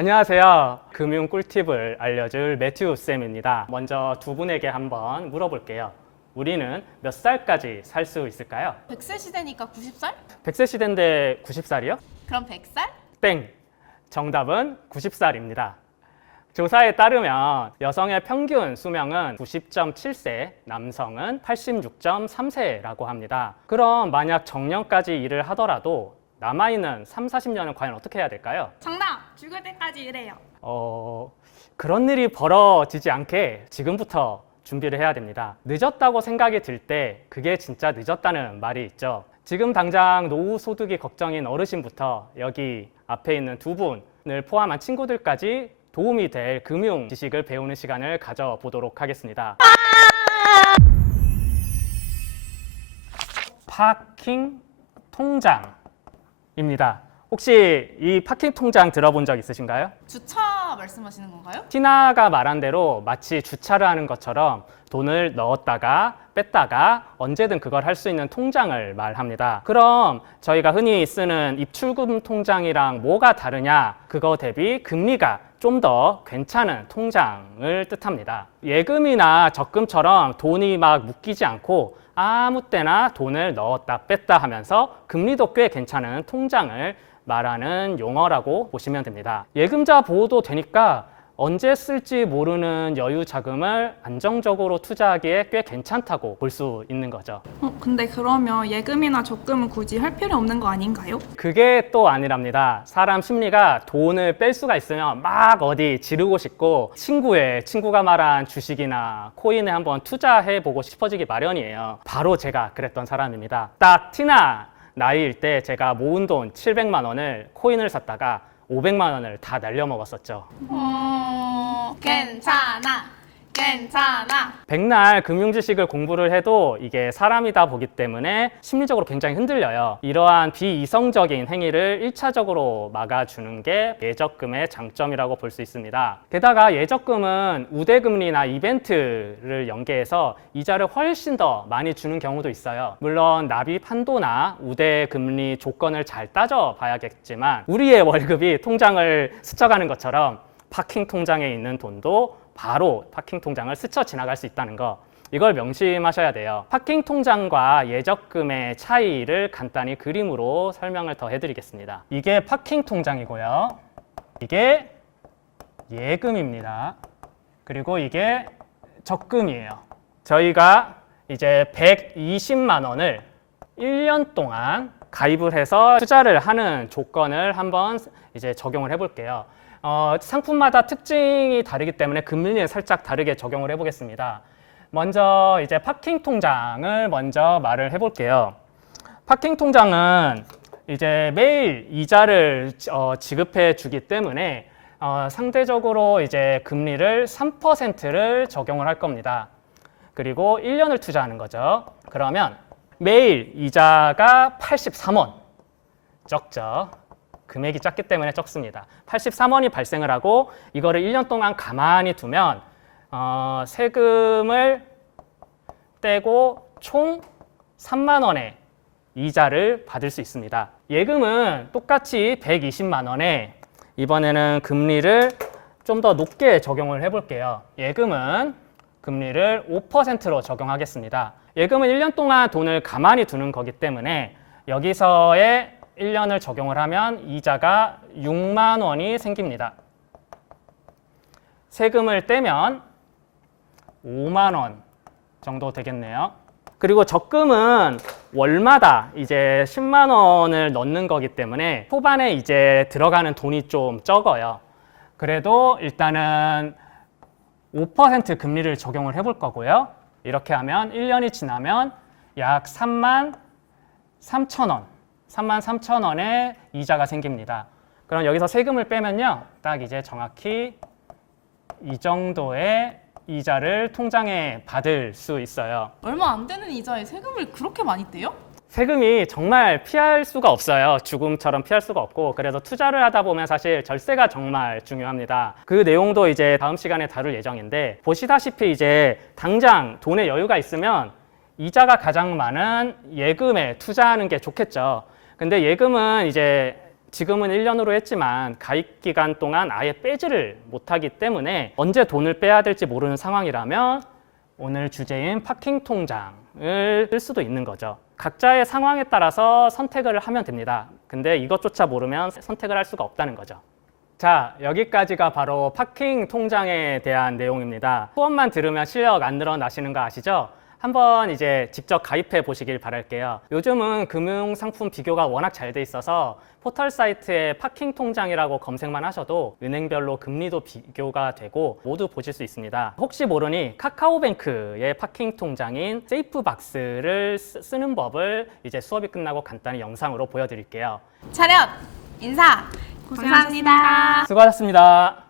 안녕하세요. 금융 꿀팁을 알려줄 매튜 쌤입니다. 먼저 두 분에게 한번 물어볼게요. 우리는 몇 살까지 살 수 있을까요? 100세 시대니까 90살? 100세 시대인데 90살이요? 그럼 100살? 땡! 정답은 90살입니다. 조사에 따르면 여성의 평균 수명은 90.7세, 남성은 86.3세라고 합니다. 그럼 만약 정년까지 일을 하더라도 남아있는 3, 40년은 과연 어떻게 해야 될까요? 정답! 죽을 때까지 일해요. 그런 일이 벌어지지 않게 지금부터 준비를 해야 됩니다. 늦었다고 생각이 들 때 그게 진짜 늦었다는 말이 있죠. 지금 당장 노후 소득이 걱정인 어르신부터 여기 앞에 있는 두 분을 포함한 친구들까지 도움이 될 금융 지식을 배우는 시간을 가져보도록 하겠습니다. 파킹 통장입니다. 혹시 이 파킹 통장 들어본 적 있으신가요? 주차 말씀하시는 건가요? 티나가 말한 대로 마치 주차를 하는 것처럼 돈을 넣었다가 뺐다가 언제든 그걸 할 수 있는 통장을 말합니다. 그럼 저희가 흔히 쓰는 입출금 통장이랑 뭐가 다르냐? 그거 대비 금리가 좀 더 괜찮은 통장을 뜻합니다. 예금이나 적금처럼 돈이 막 묶이지 않고 아무 때나 돈을 넣었다 뺐다 하면서 금리도 꽤 괜찮은 통장을 말하는 용어라고 보시면 됩니다. 예금자 보호도 되니까 언제 쓸지 모르는 여유 자금을 안정적으로 투자하기에 꽤 괜찮다고 볼 수 있는 거죠. 근데 그러면 예금이나 적금은 굳이 할 필요 없는 거 아닌가요? 그게 또 아니랍니다. 사람 심리가 돈을 뺄 수가 있으면 막 어디 지르고 싶고 친구가 말한 주식이나 코인에 한번 투자해보고 싶어지기 마련이에요. 바로 제가 그랬던 사람입니다. 딱 티나 나이일 때 제가 모은 돈 700만 원을 코인을 샀다가 500만 원을 다 날려먹었었죠. 괜찮아. 백날 금융 지식을 공부를 해도 이게 사람이다 보기 때문에 심리적으로 굉장히 흔들려요. 이러한 비이성적인 행위를 1차적으로 막아주는 게 예적금의 장점이라고 볼 수 있습니다. 게다가 예적금은 우대금리나 이벤트를 연계해서 이자를 훨씬 더 많이 주는 경우도 있어요. 물론 납입 한도나 우대금리 조건을 잘 따져봐야겠지만 우리의 월급이 통장을 스쳐가는 것처럼 파킹 통장에 있는 돈도 바로 파킹 통장을 스쳐 지나갈 수 있다는 거, 이걸 명심하셔야 돼요. 파킹 통장과 예적금의 차이를 간단히 그림으로 설명을 더 해드리겠습니다. 이게 파킹 통장이고요. 이게 예금입니다. 그리고 이게 적금이에요. 저희가 이제 120만 원을 1년 동안 가입을 해서 투자를 하는 조건을 한번 이제 적용을 해볼게요. 상품마다 특징이 다르기 때문에 금리는 살짝 다르게 적용을 해보겠습니다. 먼저 이제 파킹 통장을 먼저 말을 해볼게요. 파킹 통장은 이제 매일 이자를 지급해 주기 때문에 상대적으로 이제 금리를 3%를 적용을 할 겁니다. 그리고 1년을 투자하는 거죠. 그러면 매일 이자가 83원. 적죠. 금액이 작기 때문에 적습니다. 83원이 발생을 하고 이거를 1년 동안 가만히 두면 세금을 떼고 총 3만 원의 이자를 받을 수 있습니다. 예금은 똑같이 120만 원에 이번에는 금리를 좀 더 높게 적용을 해볼게요. 예금은 금리를 5%로 적용하겠습니다. 예금은 1년 동안 돈을 가만히 두는 거기 때문에 여기서의 1년을 적용을 하면 이자가 6만 원이 생깁니다. 세금을 떼면 5만 원 정도 되겠네요. 그리고 적금은 월마다 이제 10만 원을 넣는 거기 때문에 초반에 이제 들어가는 돈이 좀 적어요. 그래도 일단은 5% 금리를 적용을 해볼 거고요. 이렇게 하면 1년이 지나면 약 3만 3천 원. 3만 3천 원의 이자가 생깁니다. 그럼 여기서 세금을 빼면요, 딱 이제 정확히 이 정도의 이자를 통장에 받을 수 있어요. 얼마 안 되는 이자에 세금을 그렇게 많이 떼요? 세금이 정말 피할 수가 없어요. 죽음처럼 피할 수가 없고, 그래서 투자를 하다 보면 사실 절세가 정말 중요합니다. 그 내용도 이제 다음 시간에 다룰 예정인데, 보시다시피 이제 당장 돈에 여유가 있으면 이자가 가장 많은 예금에 투자하는 게 좋겠죠. 근데 예금은 이제 지금은 1년으로 했지만 가입 기간 동안 아예 빼지를 못하기 때문에 언제 돈을 빼야 될지 모르는 상황이라면 오늘 주제인 파킹 통장을 쓸 수도 있는 거죠. 각자의 상황에 따라서 선택을 하면 됩니다. 근데 이것조차 모르면 선택을 할 수가 없다는 거죠. 자, 여기까지가 바로 파킹 통장에 대한 내용입니다. 수업만 들으면 실력 안 늘어나시는 거 아시죠? 한번 이제 직접 가입해 보시길 바랄게요. 요즘은 금융상품 비교가 워낙 잘 돼 있어서 포털 사이트에 파킹 통장이라고 검색만 하셔도 은행별로 금리도 비교가 되고 모두 보실 수 있습니다. 혹시 모르니 카카오뱅크의 파킹 통장인 세이프박스를 쓰는 법을 이제 수업이 끝나고 간단히 영상으로 보여드릴게요. 차렷! 인사! 고생하셨습니다. 수고하셨습니다.